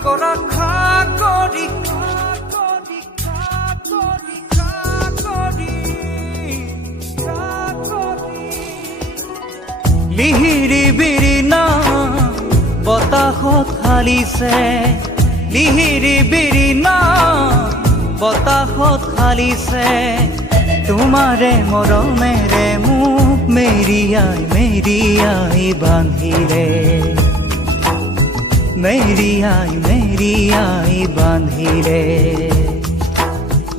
Ikora kagori লিহিৰি বিৰিনা বতাহত হালিছে লিহিৰি বিৰিনা বতাহত হালিছে তোমাৰে মৰমেৰে মোক মেৰিয়াই বান্ধিলে মেৰিয়াই বান্ধিলে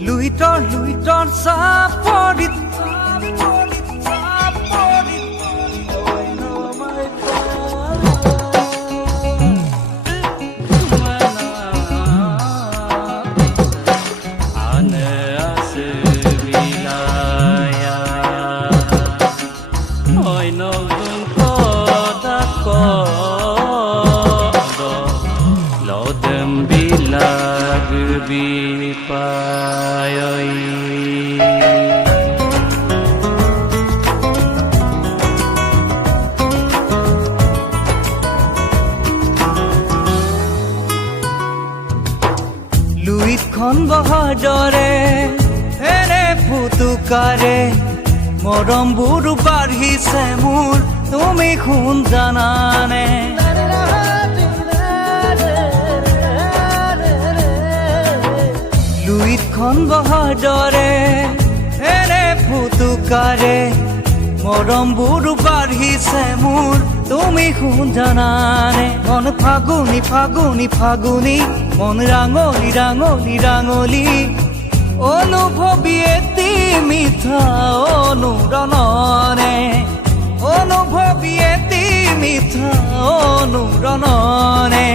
লুইতৰ চাপৰিত লুইতখন বহাৰ দৰে এৰে ফুটুকাৰে মৰমবোৰ বাঢ়িছে মোৰ তুমি শুন জানানে লুইতখন বহাৰ দৰে এৰে ফুটুকাৰে মৰমবোৰ বাঢ়িছে মোৰ তুমি শুন জানানে মন ফাগুনি ফাগুনি ফাগুনি মন ৰাঙলি অনুভৱী এটি মিঠা অনুৰণনে অনুভৱী এটি মিঠা অনুৰণনে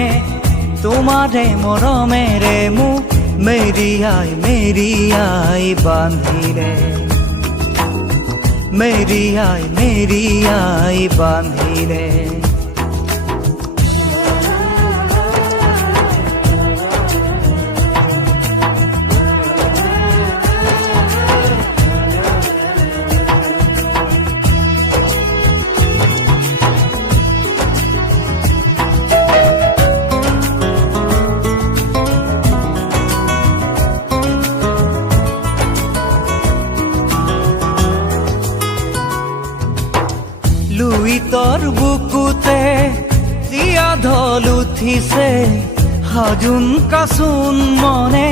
তোমাৰে মৰমেৰে মোক মেৰিয়াই বান্ধিলে মেৰিয়াই বান্ধিলে লুইতৰ বুকুতে জীয়া ঢল উঠিছে হাজোন কাচোন মনে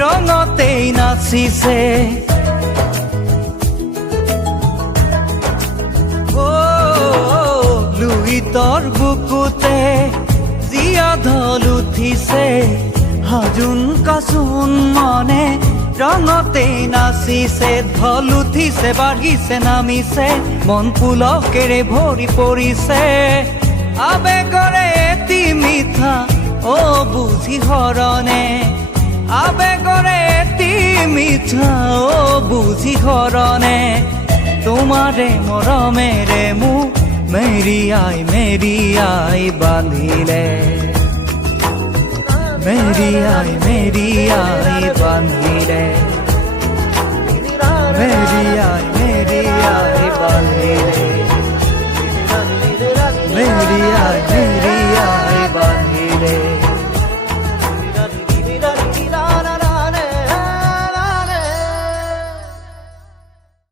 ৰঙতেই নাচিছে লুইতৰ বুকুতে জীয়া ঢল উঠিছে হাজোন কাচোন মনে ৰঙতেই নাচিছে ঢল উঠিছে বাঢ়িছে নামিছে মন পুলকেৰে ভৰি পৰিছে আবেগৰে এটি মিঠা বুঝি হৰণে আবেগৰে এটি মিঠা বুঝি হৰণে তোমাৰে মৰমেৰে মোক মেৰিয়াই বান্ধিলে মেৰিয়াই বান্ধিলে মেৰিয়াই বান্ধিলে মেৰিয়াই